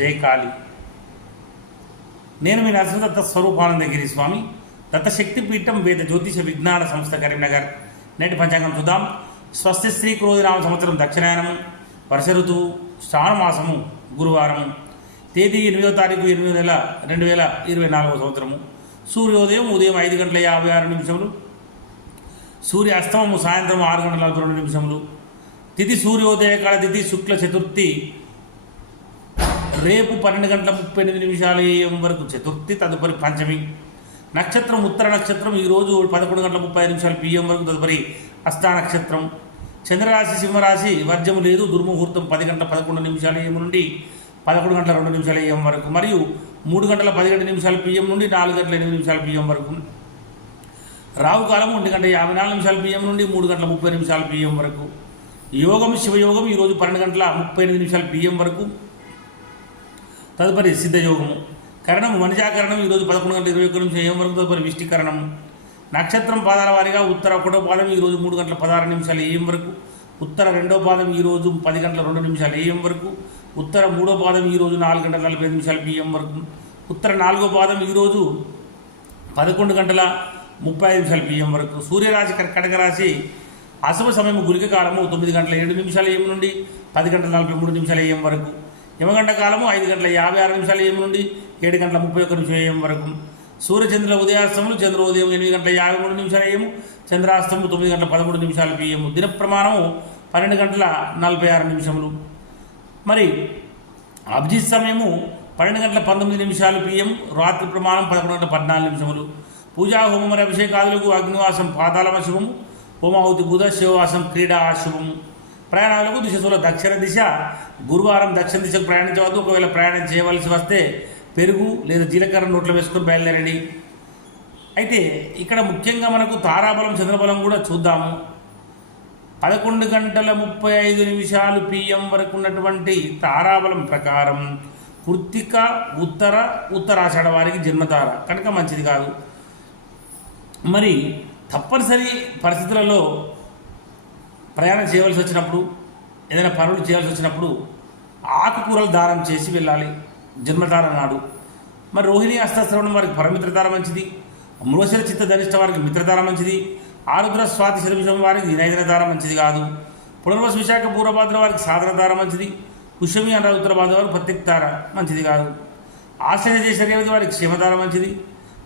జై కాళీ. నేను మీ నరసింహదత్త స్వరూపానందగిరి స్వామి, దత్తశక్తి పీఠం వేద జ్యోతిష విజ్ఞాన సంస్థ కరీంనగర్. నేటి పంచాంగం చూద్దాం. స్వస్తి శ్రీ క్రోధినామ సంవత్సరం దక్షిణాయనము, వర్ష ఋతువు, శ్రావణ మాసము, గురువారము, తేదీ 8వ తారీఖు 8వ నెల 2024 సంవత్సరము. సూర్యోదయం ఉదయం 5:56, సూర్య అస్తమము సాయంత్రం 6:42. తిథి సూర్యోదయ కాల తిథి శుక్ల చతుర్థి, రేపు 12:38 AM వరకు చతుర్థి, తదుపరి పంచమి. నక్షత్రం ఉత్తర నక్షత్రం, ఈరోజు 11:35 PM వరకు, తదుపరి అష్టా నక్షత్రం. చంద్రరాశి సింహరాశి, వర్జము లేదు. దుర్ముహూర్తం 10:11 AM నుండి 11:02 AM వరకు, మరియు 3:17 PM నుండి 4:08 PM వరకు. రావు కాలం 1:54 PM నుండి 3:30 PM వరకు. యోగం శివయోగం ఈరోజు 12:38 PM వరకు, తదుపరి సిద్ధయోగము. కరణం వనిజాకరణం ఈరోజు 11:21 AM వరకు, తదుపరి విష్టికరణం. నక్షత్రం పాదాల వారీగా ఉత్తర 1వ పాదం ఈరోజు 3:16 AM వరకు, ఉత్తర 2వ పాదం ఈరోజు 10:02 AM వరకు, ఉత్తర 3వ పాదం ఈరోజు 4:45 PM వరకు, ఉత్తర 4వ పాదం ఈరోజు 11:35 PM వరకు. సూర్యరాశి కర్కటక రాశి, అశుభ సమయం గుళిక కాలము 9:07 AM నుండి 10:43 AM వరకు. యమగంట కాలము 5:56 AM నుండి 7:31 AM వరకు. సూర్యచంద్రుల ఉదయాస్తములు, చంద్రోదయం 8:53 AM, చంద్రాస్తము 9:13 PM. దిన ప్రమాణము 12:46. మరి అభిజిత్ సమయము 12:19 PM, రాత్రి ప్రమాణం 11:14. పూజా హోమం మరియు అభిషేకాదులకు అగ్నివాసం పాతాళమ శుభము, హోమాహుతి బుధ, శివవాసం క్రీడా శుభము. ప్రయాణాలకు దిశలో దక్షిణ దిశ, గురువారం దక్షిణ దిశకు ప్రయాణించవద్దు. ఒకవేళ ప్రయాణం చేయవలసి వస్తే పెరుగు లేదా జీలకర్ర నోట్లో వేసుకొని బయలుదేరండి. అయితే ఇక్కడ ముఖ్యంగా మనకు తారాబలం చంద్రబలం కూడా చూద్దాము. 11:35 PM వరకు ఉన్నటువంటి తారాబలం ప్రకారం కృత్తిక ఉత్తరాషాఢ వారికి జన్మతార కనుక మంచిది కాదు. మరి తప్పనిసరి పరిస్థితులలో ప్రయాణం చేయవలసి వచ్చినప్పుడు, ఏదైనా పనులు చేయాల్సి వచ్చినప్పుడు ఆకుకూరలు దానం చేసి వెళ్ళాలి జన్మతార నాడు. మరి రోహిణి హస్తశ్రవణం వారికి పరమిత్రతార మంచిది. మృగశిర చిత్త ధనిష్ట వారికి మిత్రతార మంచిది. ఆరుద్ర స్వాతి శిరభిషం వారికి నైదనతార మంచిది కాదు. పునర్వసు విశాఖ పూర్వభాద్ర వారికి సాధనతార మంచిది. పుష్యమి అన్న ఉత్తర భాద్ర వారికి ప్రత్యేకతార మంచిది కాదు. ఆశ్రయ రేవతి వారికి క్షేమతార మంచిది.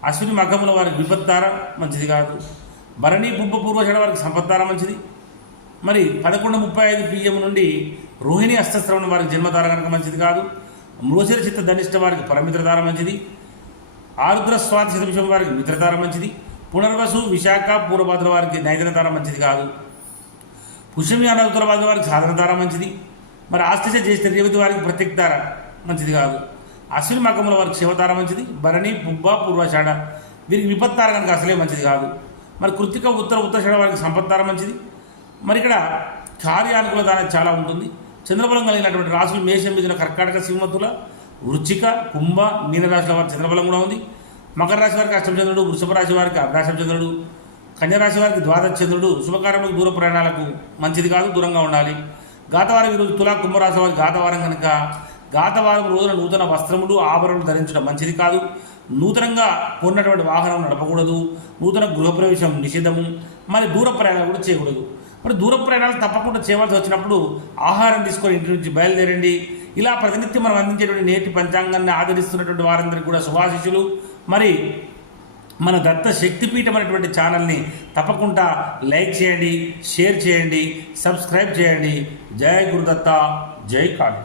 అశ్విని మఖముల వారికి విపత్తార మంచిది కాదు. భరణి పుబ్బ పూర్వషాఢ వారికి సంపత్తార మంచిది. మరి 11:35 PM నుండి రోహిణి హస్తశ్రవణం వారికి జన్మతార కనుక మంచిది కాదు. మృగశిర చిత్త ధనిష్ట వారికి పరమిత్రతార మంచిది. ఆరుద్ర స్వాతి శతభిషం వారికి మిత్రతార మంచిది. పునర్వసు విశాఖ పూర్వభాద్ర వారికి నైదనతార మంచిది కాదు. పుష్యమి అన్న ఉత్తర భాద్ర వారికి సాధనతార మంచిది. మరి ఆశ్లేష జ్యేష్ఠ రేవతి వారికి ప్రత్యేకతార మంచిది కాదు. అశ్విని మకముల వారికి శివతార మంచిది. భరణి పుబ్బ పూర్వషాఢ వీరికి విపత్తార కనుక అసలే మంచిది కాదు. మరి కృత్తిక ఉత్తరాషాఢ వారికి సంపత్తార మంచిది. మరి ఇక్కడ కార్యానుకూలత అనేది చాలా ఉంటుంది. చంద్రబలం కలిగినటువంటి రాశులు మేషం, మిథున, కర్కాటక, సింహతుల, వృచ్చిక, కుంభ, మీనరాశుల వారికి చంద్రబలం కూడా ఉంది. మకర రాశి వారికి అష్టమ చంద్రుడు, వృషభ రాశి వారికి అర్ధాష్టమ చంద్రుడు, కన్యరాశి వారికి ద్వాదశ చంద్రుడు. శుభకార్యములకు దూర ప్రయాణాలకు మంచిది కాదు, దూరంగా ఉండాలి. గాతవారం ఈరోజు తుల, కుంభరాశి వారికి గాతవారం కనుక గాతవారం రోజున నూతన వస్త్రములు ఆభరణలు ధరించడం మంచిది కాదు. నూతనంగా కొన్నటువంటి వాహనం నడపకూడదు. నూతన గృహప్రవేశం నిషేధము. మరి దూర ప్రయాణాలు కూడా చేయకూడదు. మరి దూర ప్రయాణాలు తప్పకుండా చేయవలసి వచ్చినప్పుడు ఆహారం తీసుకొని ఇంటి నుంచి బయలుదేరండి. ఇలా ప్రతినిత్యం మనం అందించేటువంటి నేటి పంచాంగాన్ని ఆదరిస్తున్నటువంటి వారందరికీ కూడా శుభాశిష్యులు. మరి మన దత్త శక్తిపీఠం అనేటువంటి ఛానల్ని తప్పకుండా లైక్ చేయండి, షేర్ చేయండి, సబ్స్క్రైబ్ చేయండి. జై గురుదత్త, జై కాళీ.